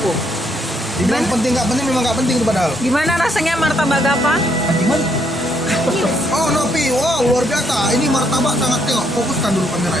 aku. Dibilang penting nggak penting, memang nggak penting itu padahal. Gimana rasanya martabak apa? Gimana? Oh, Nopi, wow luar biasa. Ini martabak sangat, tengok, fokuskan dulu kamera.